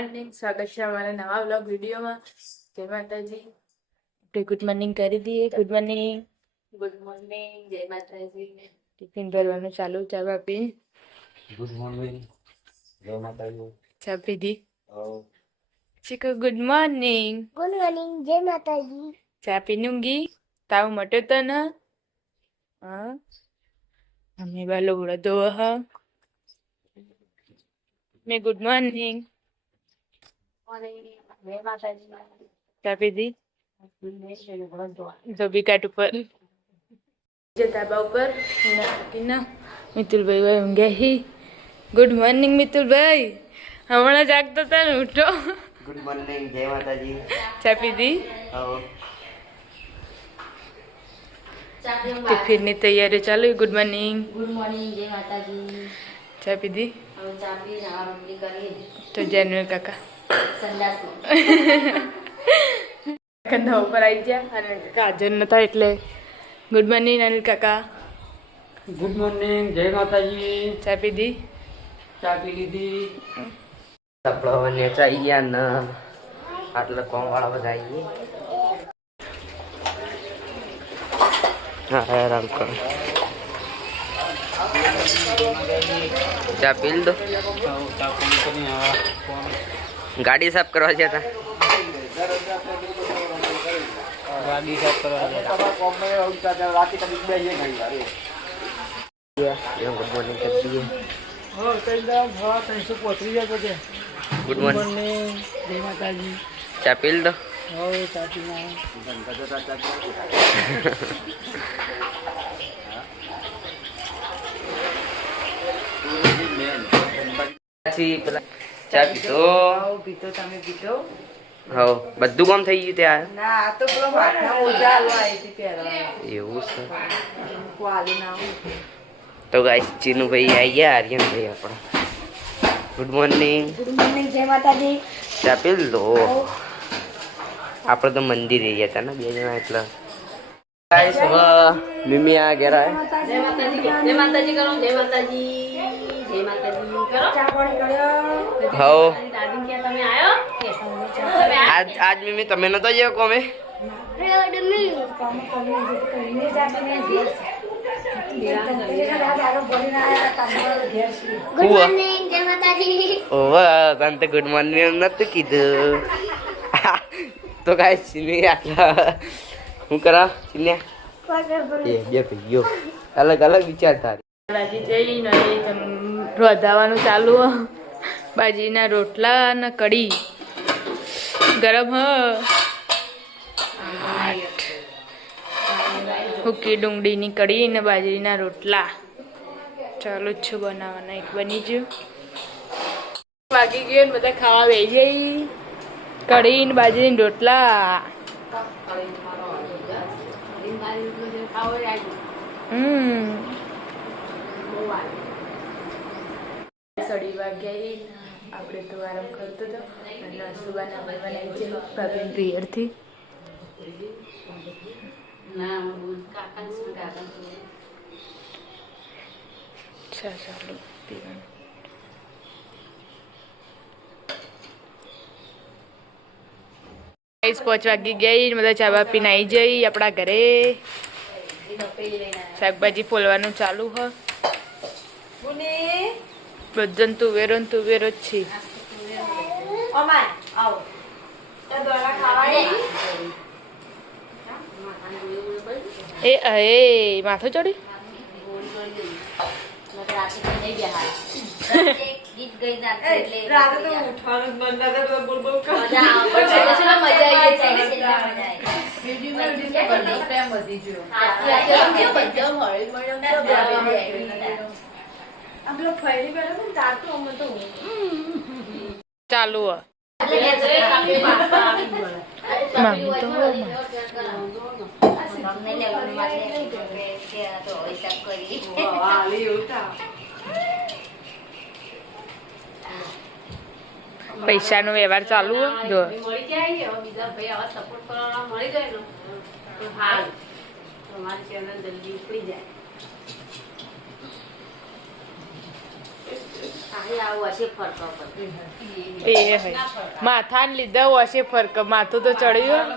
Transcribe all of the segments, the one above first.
Morning, સ્વાગત છે અમારા નવા વ્લોગ વિડીયોમાં. જય માતાજી. આપણે ગુડ મોર્નિંગ કરી દઈએ. Good morning. Good morning. જય માતાજી. ટિફિન ભરવાનું ચાલુ. ચા આપી. Good morning. જય માતાજી. ચા પીધી. ચીકુ ગુડ મોર્નિંગ. ગુડ મોર્નિંગ, જય માતાજી. ચા પીનુંગી. તાવ મટ્યો તો ને? હા. અમે બાલો ઉડો હા. મેં ગુડ મોર્નિંગ. ચા પીધી. ધોબી કાટ ઉપર ધાબા ઉપર મિતુલભાઈ ભાઈ ઊંઘ્યા હી. Good morning મિતુલભાઈ. હમણાં જાગતો હતા ને ઉઠો. Good morning. જય માતાજી. ચા પીધી. ટિફિનની તૈયારી ચાલુ. Good morning. ગુડ મોર્નિંગ, જય માતાજી. ચા પીધી. હવે ચા પી રોટલી કરી તો જેનુઅલ કાકા સંડાસમાં કંધા ઉપર આવી ગયા અને હાજર નતા એટલે ગુડ મોર્નિંગ અનિલ કાકા. Good morning. જય માતાજી. ચા પીધી. ચા પી લીધી. આપણે નેચાઈ ગયા ને આટલા કોમ વાળા બધા આવીએ. હા આરામ કરો. ચા પી લીધો. ગાડી સાફ કરવા જતા. ગાડી સાફ કરવા ગુડ મોર્નિંગ કરી દઈએ. Good morning. જય માતાજી. ચા પી લીધો. ચા પેલા ચા પીધો. પીતો તમે પીતો. હા બધું કામ થઈ ગયું ત્યાં. ના આ તો પેલો વાટના ઓજા હાલવા આવી હતી પહેલા. એવું છે. આલુ ના તો ગાઈસ ચીનુભાઈ આવી ગયા. આર્યન ભાઈ આપણા. Good morning. ગુડ મોર્નિંગ, જય માતાજી. ચા પી લીધો. આપણે તો મંદિરે ગયા હતા ને બે જણા એટલે. ગાઈસ હવે મિમી આ ઘેર આવે. જય માતાજી, જય માતાજી કરો. જય માતાજી, જય માતાજી કરો. ચા પાણી કર્યો. હો દાદી કે તમે આયો આજ મિમી તમે નતો જેવો કોમે. ગુડ મોર્નિંગ, જય માતાજી. ઓવા તને ગુડ મોર્નિંગ નતું કીધું. તો ગાઈસ ચીની આટલા હું કરા ચીન્યા એ બે ભાઈઓ અલગ અલગ વિચાર થાય. બાજી જઈને રોધાવાનું ચાલુ. બાજીના રોટલા અને કઢી ગરમ હુકી ડુંગળીની કઢી ને બાજરીના રોટલા ચાલુ જ છું બનાવવાના. એક બની ગયું. વાગી ગયો ને બધા ખાવા બેસી જઈ. કઢી ને બાજરીના રોટલા. સડી વાગ્યા આપણે તો આરામ કરતો હતો અને સુબાના બનાવી છે ભાભીન પિયરથી. ચાલો પીવાનું. 5 વાગી ગઈ. બધા ચા બા પીને આવી જઈ આપણા ઘરે. શાકભાજી ફોલવાનું ચાલુ હ. બધન તુવેરો જ છે. એ માથું ચડી. ચાલુ પૈસાનો વ્યવહાર ચાલુ જો. એ હે માથાને લીધે હશે ફરક માથું તો ચડ્યું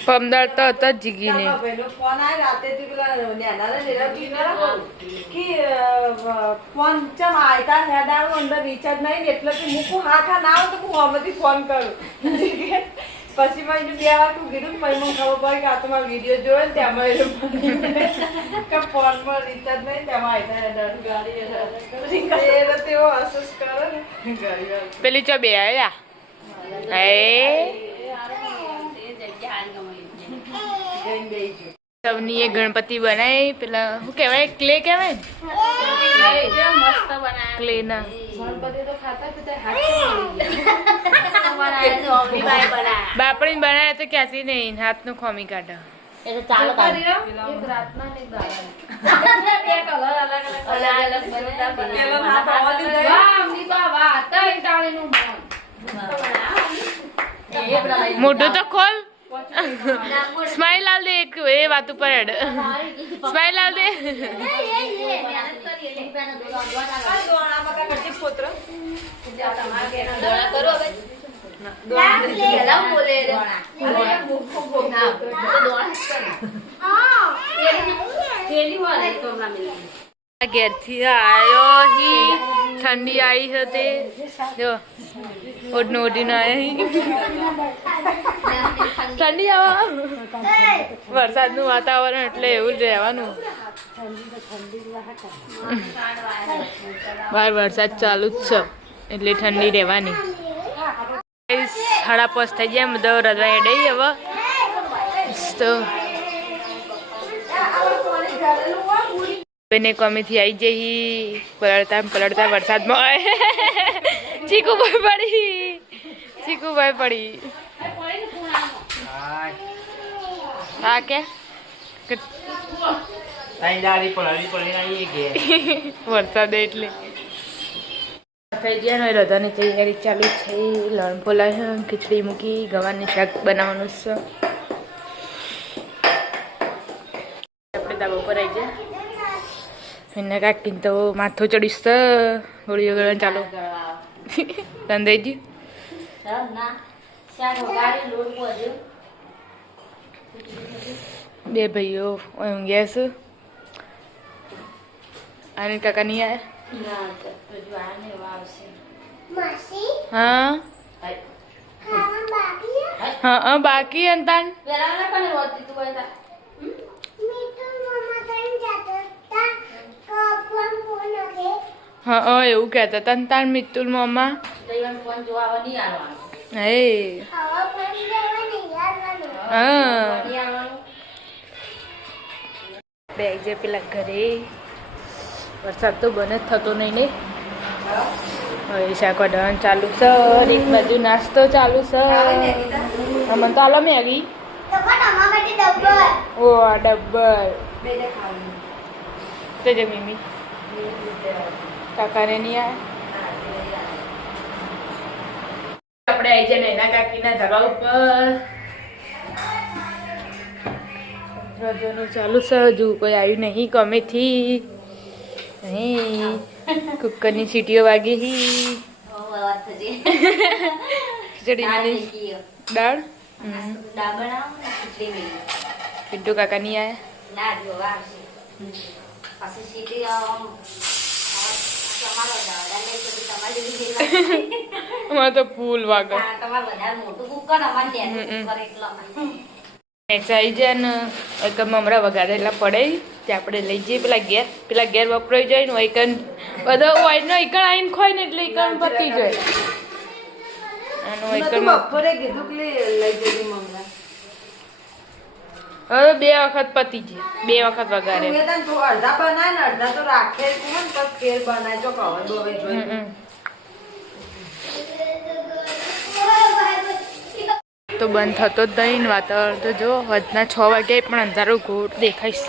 પમદાર તો હતા જ જીગીને ફોન આવે રાતે ફોન ચમ આયતા હેડાનો અંદર રિચાર્જ નહીં ને એટલે મૂકું હા ના આવે તો હું હમણાંથી ફોન કરું પછી મેં 2 વાર કીધું પછી મને ખબર પડી કે આ તો મારો વિડીયો જોયો ને તેમાં કે ફોનમાં રિચાર્જ નહીં તેમાં આયતા હેડાનો ગાડી તેઓ અસસ કરે ને ગાડી પેલી ચો બે આયા સૌની એ ગણપતિ બનાવી પેલા શું કહેવાય ક્લે કહેવાય ક્લે ના બાપડી બનાવ્યા તો ક્યાંથી નહીં હાથનું ખોમી કાઢા મોઢું તો ખોલ સ્માઈલ આલ દે એક એ વાત ઉપર હેડ સ્માઈલ આલ દે ઘેરથી આવ્યો હી ઠંડી આવી હતી જો ઓઢનું ઓઢીને આવ્યા ઠંડી આવા વરસાદનું વાતાવરણ એટલે એવું જ રહેવાનું બહાર વરસાદ ચાલુ જ છે એટલે ઠંડી રહેવાની 5:30 થઈ જાય બધો રજા હેડે હવે તો બેને કોમેથી આવી જઈ પલળતા વરસાદમાં ચીકુભાઈ પડી હા કે વરસાદ એટલે થઈ ગયા ને રધાની તૈયારી ચાલુ છે લણ ફોલાય ખીચડી મૂકી ગવાની શાક બનાવવાનું છે આપણે ધાબા પર આવી ગયા એને કાકીને તો માથું ચડીશ તો હોળી વગર ચાલો ધંધેજી બે ભાઈઓ ઊંઘ્યા છે અને કાકા નહીં આવ્યા હા બાકી અંતાન હા એવું કહેતા હતા તાર મિતુલ મમ્મા હે બે જે પેલા ઘરે વરસાદ તો બને જ થતો નહીં ને હવે શાક વાઢવાનું ચાલુ છે એક બાજુ નાસ્તો ચાલુ છે મને તો આલો મેગી ઓ આ ડબ્બર તે જે મીમી કાકાને નહીં આવ્યા આપણે આવી જાય નૈના કાકીના ધાબા ઉપર રજાનું ચાલુ છે હજુ કોઈ આવ્યું નહીં ગમેથી નહીં કુકરની સીટીઓ વાગી ખીચડી દાળ પિન્ટુ કાકા નહીં આવ્યા તો ફૂલ વાગે આવી જાય ને એક મમરા વગાડેલા પડે તે આપણે લઈ જઈએ પેલા ઘેર વપરાઈ જાય ને એકન બધો વાઈનો એકણ આવીને ખોય ને એટલે એકણ પતી જાય અને એકણ બપોરે કીધું કે લઈ જજો મમરા હવે 2 વખત પતી છે 2 વખત વગાડે મેં તને તો અડધા બનાય ને અડધા તો રાખે જ કોણ પછી ફેર બનાય જો કવર બોવે જોઈ તો બંધ થતો જ નહીં ને વાતાવરણ તો જો વધના 6 વાગ્યા પણ અંધારો ઘોટ દેખાઈશ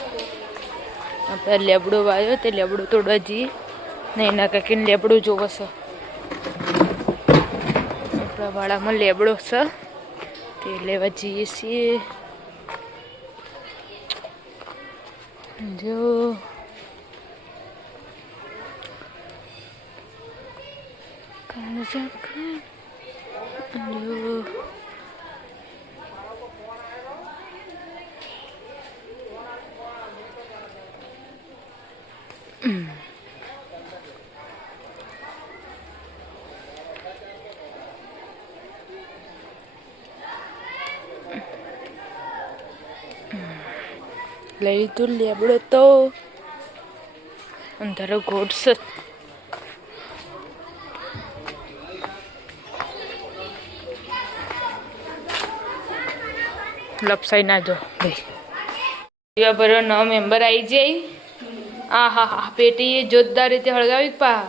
આપણે લેબડો વાયો તે લેબડો તોડવા જઈએ ને એના કાંકીને લેબડો જોવો છે આપણા વાડામાં લેબડો છે તે લેવા જઈએ છીએ જો લઈ લીધું લેબડો તો અંધારો ઘોટશે લપસાઈ ના જો ભાઈ ભરો 9 મેમ્બર આવી જાય આ હા હા પેટી એ જોરદાર રીતે હળગાવી પા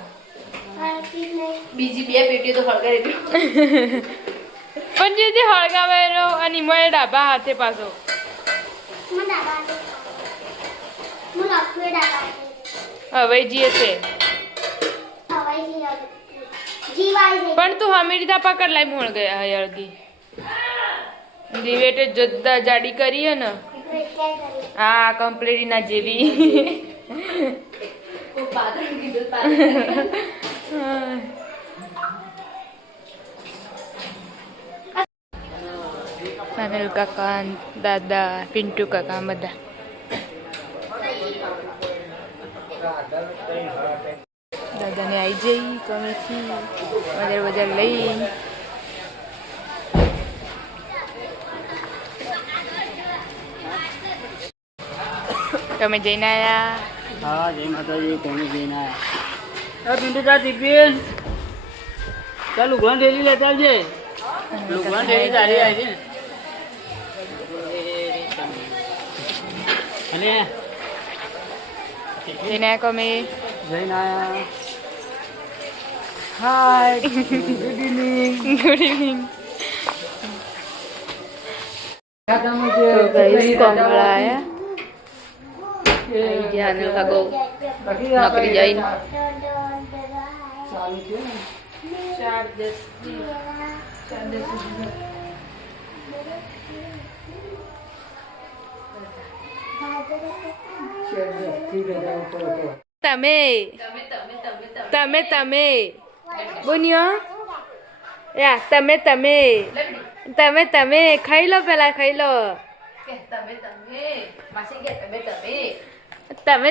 બીજી 2 પેટીઓ તો હળગાવી દે પણ જે હળગાવેલો અને મોય ડાબા હાથે પાછો હવાઈજી છે પણ તું હમીરતા પકડ લાઈ મોળ ગયા હળગી દિવેટે જોરદાર જાડી કરી હે ને હા કમ્પ્લીટ ના જેવી અનિલ કાકા દાદા પિન્ટુ કાકા બધા દાદાને આવી જઈ કમેથી બજાર લઈ તમે જઈને આયા હા જય માતાજી તમે જઈને આયા પિન્ટુ તા ટિફિન ચાલ ઉઘરાણ ડેલી લેતા આવજે ઉઘરાણ ડેલી તારી આવી ને અને જઈને આયા કમે જઈને આયા hi good evening good evening તો ગાઈસ કોમળા આયા અનિલ કાકો નોકરી જઈને તમે તમે તમે બોન્યો યા તમે તમે તમે તમે ખાઈ લો પેલા ખાઈ લો તમે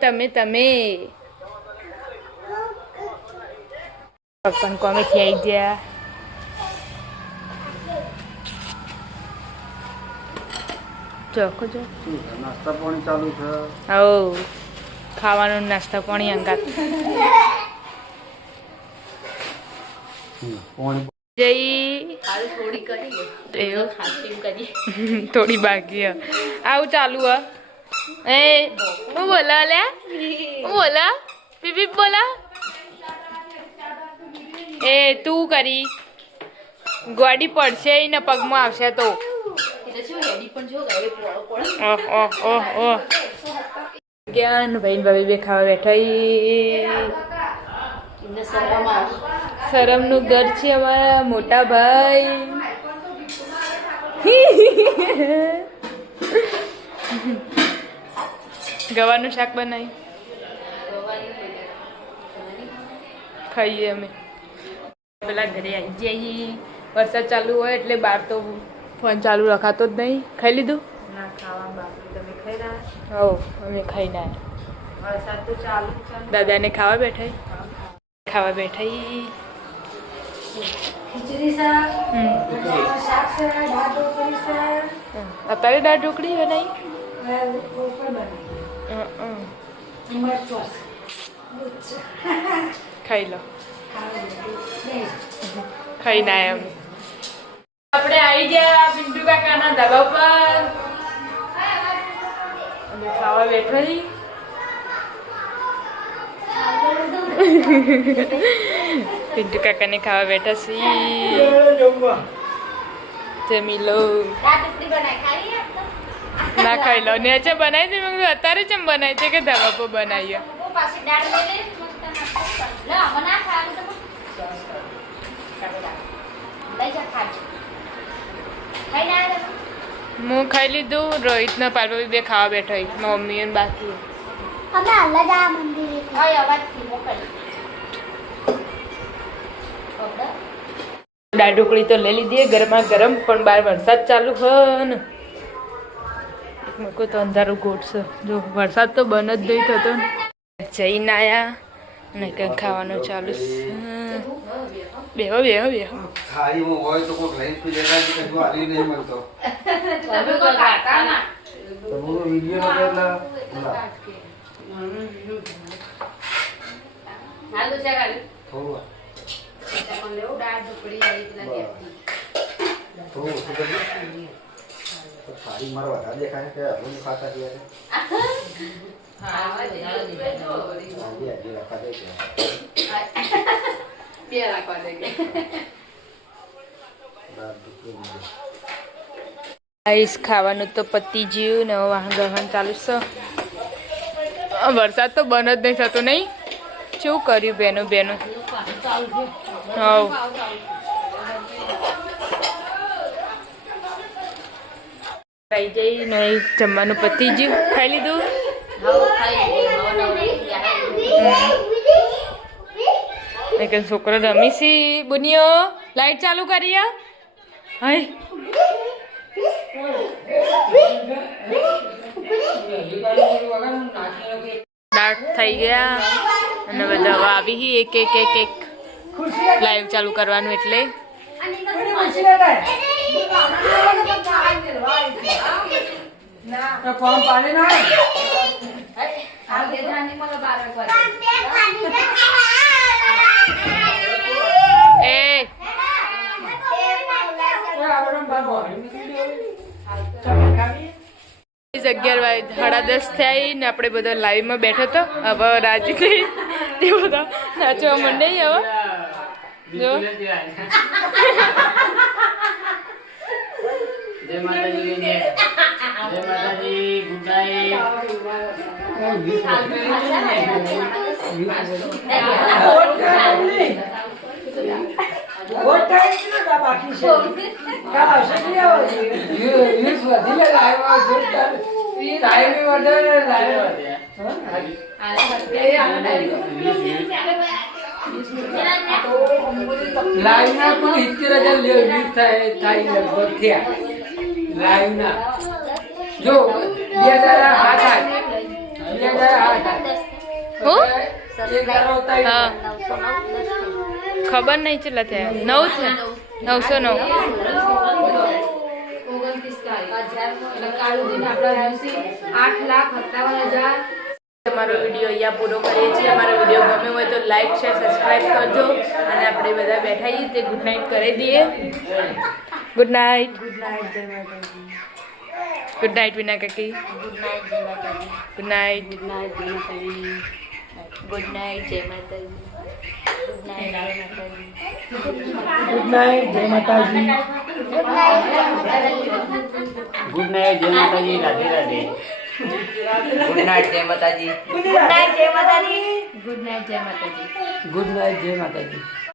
તમે તમે પપ્પા કોમેથી આવી ગયા ચોખ્ખો જો નાસ્તા પાણી ચાલુ છે હો ખાવાનું નાસ્તા પાણી અંગાત પાણી જઈ થોડી કરી એવું ખાસી કરી થોડી બાકી હે આવું ચાલુ હે એ હું બોલા લે હું બોલા પીપી બોલા એ તું કરી ગાડી પડશે ને પગમાં આવશે તો એટલે શું હેડી પણ જો ગાડી પોળો પોળો ઓહ ઓહ ઓહ ઓહ જ્ઞાન ભાઈ ભાભી બે ખાવા બેઠા એમને શરમ આવે શરમનું ઘર છે અમારા મોટા ભાઈ ગવાનું શાક બનાવ્યું ખાઈએ અમે પેલા ઘરે આવી જઈએ વરસાદ ચાલુ હોય એટલે બહાર તો ફોન ચાલુ રખાતો જ નહીં ખાઈ લીધું ના ખાવા બાપરે તમે ખાઈ રહ્યા હો અમે ખાઈને આવ્યા વરસાદ તો ચાલુ જ છે દાદાને ખાવા બેઠા ખીચડી શાક શાક છે દાળ ઢોકળી છે અત્યારે દાળ ઢોકળી બનાવી ખાઈ લો ખાવા ખાઈને આયા આપણે આવી ગયા પિન્ટુ કાકાના ધાબા પર અને ખાવા બેઠો છી પિન્ટુ કાકાને ખાવા બેઠા છીએ જમી લો ના ખાઈ લો ને અચ્છા બનાવી દે મેં અત્યારે ચમ બનાવી છે કે ધાબા પર બનાવીએ હું ખાઈ લીધું રોહિત ને પાર્વતી બે ખાવા બેઠા મમ્મી અને બાકી દાળ ઢોકળી તો લઈ લીધી ગરમા ગરમ પણ બહાર વરસાદ ચાલુ હ ને મૂકો તો અંધારું ગોઠશે જો વરસાદ તો બંધ જ નહીં થતો જઈને આયા અને કંઈ ખાવાનું ચાલુ બેહો બેહો બેહો થાળીમાં હોય તો કોઈક લઈને પી લેતા કે કશું આલી નહીં મળતો તો હું વિડિયો નો કેટલા થોડું થાળી મારો વધારે દેખાય કે હું ખાતા ત્યારે આઈસ ખાવાનું તો પતી ગયું ને વાહન ગહન ચાલુ છે વરસાદ તો બંધ જ નહીં થતો નહીં શું કર્યું બેનું બેનું હવ ખાઈ જઈ ને જમવાનું પતી ગયું ખાઈ લીધું છોકરો રમીશી બુનિયો લાઈટ ચાલુ કરી હાય દાંત થઈ ગયા અને બધા હવે આવી એક એક એક એક લાઈવ ચાલુ કરવાનું એટલે એ 11:10 થયા ને આપણે બધા લાઈવમાં બેઠો તો હવે રાજી થઈ તે બધા નાચવા માંડે હવે જો જય માતાજી જય માતાજી ગુડ લાઈવના કુલ 70,000 વ્યૂઝ થાય લગભગ થયા લાઈવના જો 2008 હા ખબર નહીં કેટલા થયા 9 અમારો વિડીયો અહીંયા પૂરો કરીએ છીએ અમારો વિડીયો ગમ્યો હોય તો લાઈક શેર સબસ્ક્રાઈબ કરજો અને આપણે બધા બેઠા છીએ તે ગુડ નાઇટ કરી દઈએ ગુડ નાઇટ ગુડ નાઇટ વિના કાકી ગુડ નાઇટ ગુડ નાઇટ જય માતાજી ગુડ નાઇટ જય માતાજી ગુડ નાઇટ જય માતાજી રાધે રાધે ગુડ નાઇટ જય માતાજી ગુડ નાઇટ જય માતાજી